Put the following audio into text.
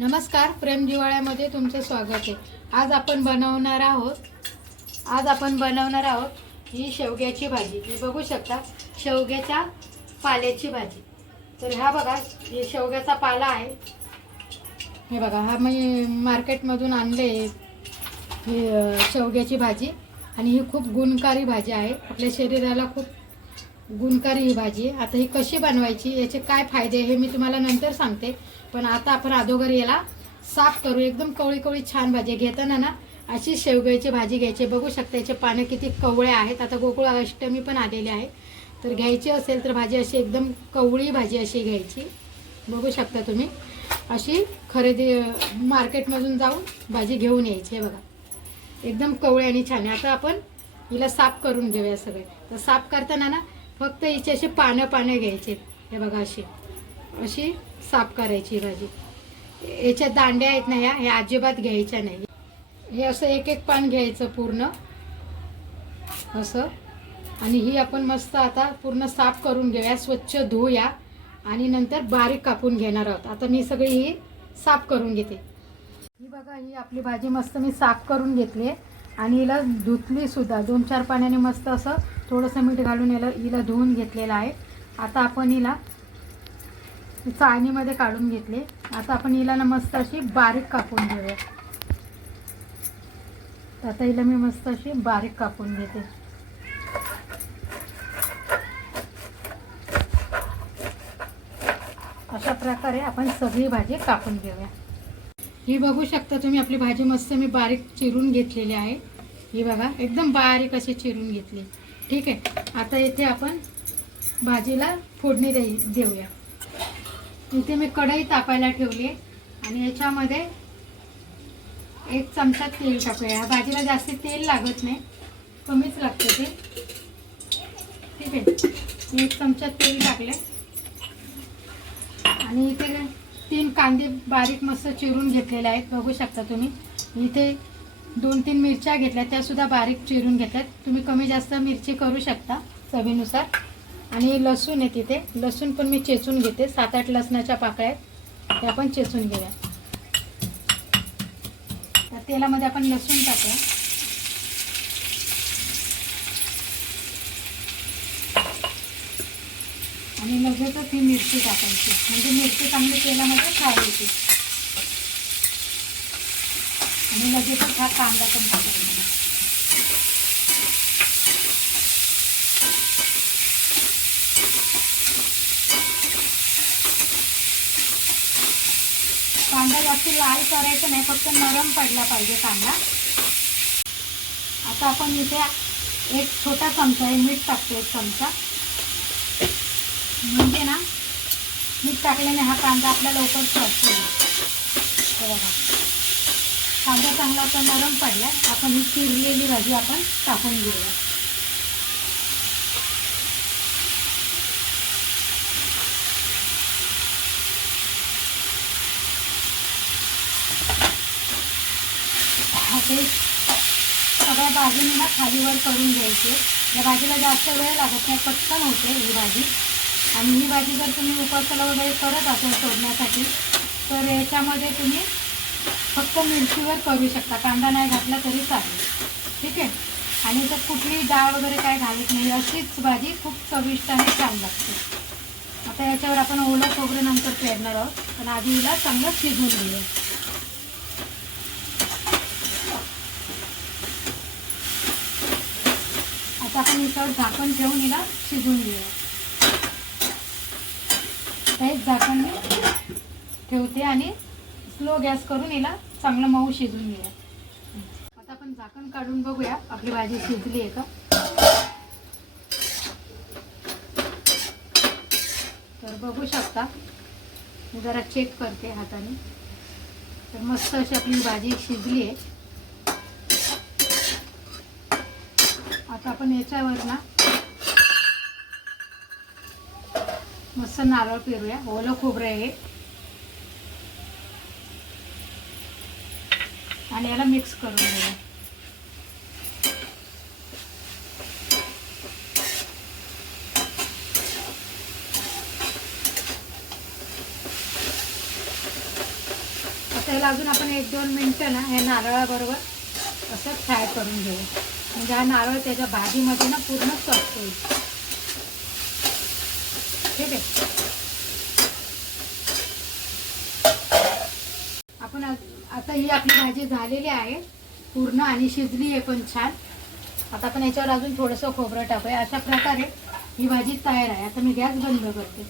नमस्कार प्रेम जिवाळ्यामध्ये तुमचं स्वागत आहे. आज आपण बनवणार आहोत आज आपण बनवणार आहोत ही शेवग्याची भाजी. हे बघू शकता शेवग्याच्या पाल्याची भाजी. तर हा बघा हे शेवग्याचा पाला आहे. हे बघा हा मी मार्केटमधून आणले ही शेवग्याची भाजी. आणि ही खूप गुणकारी भाजी आहे. आपल्या शरीराला खूप गुणकारी ही भाजी आहे. आता ही कशी बनवायची याचे काय फायदे हे मी तुम्हाला नंतर सांगते. पण आता आपण अगोदर याला साफ करू. एकदम कवळी कवळी छान भाजी. घेताना ना अशी शेवग्याची भाजी घ्यायची. बघू शकता याचे पानं किती कवळे आहेत. आता गोकुळ अष्टमी पण आलेली आहे. तर घ्यायची असेल तर भाजी अशी एकदम कवळी भाजी अशी घ्यायची. बघू शकता तुम्ही. अशी खरेदी मार्केटमधून जाऊन भाजी घेऊन यायची. हे बघा. एकदम कवळे आणि छान आहे. आता आपण हिला साफ करून घेऊया सगळे. तर साफ करताना ना फक्त हिचे असे पानं पानं घ्यायचे. हे बघा अशी. अशी साफ करायची भाजी. याच्या दांड्या आहेत ना या हे अजिबात घ्यायच्या नाही. हे असं एक एक पान घ्यायचं पूर्ण. असं. आणि ही आपण मस्त आता पूर्ण साफ करून घेऊया स्वच्छ धुवूया आणि नंतर बारीक कापून घेणार आहोत. आता मी सगळी ही साफ करून घेते. ही बघा ही आपली भाजी मस्त मी साफ करून घेतली आहे. आणि हिला धुतली सुद्धा. दोन चार पाण्याने मस्त असं थोडंसं मीठ घालून याला हिला धुवून घेतलेलं आहे. आता आपण हिला चाळणीमध्ये काढून घेतले. आता आपण हिला ना मस्त अशी बारीक कापून घेऊया. आता हिला मी मस्त अशी बारीक कापून घेते. अशा प्रकारे आपण सगळी भाजी कापून घेऊया. ही बघू शकता तुम्ही आपली भाजी मस्त मी बारीक चिरून घेतलेली आहे. ही बघा एकदम बारीक अशी चिरून घेतली. ठीक आहे आता इथे आपण भाजीला फोडणी देऊया. इथे मी कढई तापायला ठेवली आहे. आणि याच्यामध्ये एक चमचा तेल टाकूया. या भाजीला जास्त तेल लागत नाही. कमीच लागतं ते. ठीक आहे. एक चमचा तेल टाकले आणि इथे तीन कांदे बारीक मस्त चिरून घेतलेले आहेत. बघू शकता तुम्ही. इथे दोन तीन मिरच्या घेतल्या. त्यासुद्धा बारीक चिरून घेतल्यात. तुम्ही कमी जास्त मिरची करू शकता चवीनुसार. आणि लसूण आहे तिथे. लसूण पण मी चेचून घेते. सात आठ लसणाच्या पाकळ्या आहेत. त्या पण चेचून घेऊया. त्या तेलामध्ये आपण लसूण टाकूया. आणि लगेचच ही मिरची टाकायची. म्हणजे मिरची चांगली तेलामध्ये खायची आणि लगेचच हा कांदा पण टाकायचा कांदा जास्त लाल करायचा नाही फक्त नरम पडला पाहिजे कांदा. आता आपण इथे एक छोटा चमचा आहे मीठ टाकतो एक चमचा. म्हणजे ना मीठ टाकल्याने हा कांदा आपला लवकर सरतो बघा. कांदा चांगला तर नरम पडला आपण ही चिरलेली भाजी आपण टाकून घेऊया. ते सगळ्या भाजीने ना खालीवर करून घ्यायचे. या भाजीला जास्त वेळ लागत नाही पटकन होते ही भाजी. आणि ही भाजी जर तुम्ही उपासाला वगैरे करत असाल सोडण्यासाठी तर याच्यामध्ये तुम्ही फक्त मिरचीवर करू शकता. कांदा नाही घातला तरी चालेल. ठीक आहे? आणि तर कुठली डाळ वगैरे काय घालत नाही अशीच भाजी खूप चविष्ट आणि छान लागते. आता याच्यावर आपण ओलं खोबरं नंतर पेरणार आहोत. पण आधी हिला चांगलं शिजून घेऊया. आपण याच्यावर झाकण ठेवून हिला शिजून घेऊया काहीच झाकण मी ठेवते आणि स्लो गॅस करून हिला चांगलं मऊ शिजून घेऊया आता आपण झाकण काढून बघूया आपली भाजी शिजली आहे का? तर बघू शकता. मी जरा चेक करते हाताने. तर मस्त अशी आपली भाजी शिजली आहे. आता आपण याच्यावर ना मस्त नारळ पेरूया. ओलं खोबरं आहे आणि याला मिक्स करून घेऊया. आता याला अजून आपण एक दोन मिनटं ना हे नारळाबरोबर असं फ्राय करून घेऊ म्हणजे हा नारळ त्याच्या भाजीमध्ये ना पूर्ण सॉफ्ट होईल. ठीक आहे आपण आता ही आपली भाजी झालेली आहे. पूर्ण आणि शिजली आहे पण छान. आता आपण याच्यावर अजून थोडंसं खोबरं टाकूया. अशा प्रकारे ही भाजी तयार आहे. आता मी गॅस बंद करते.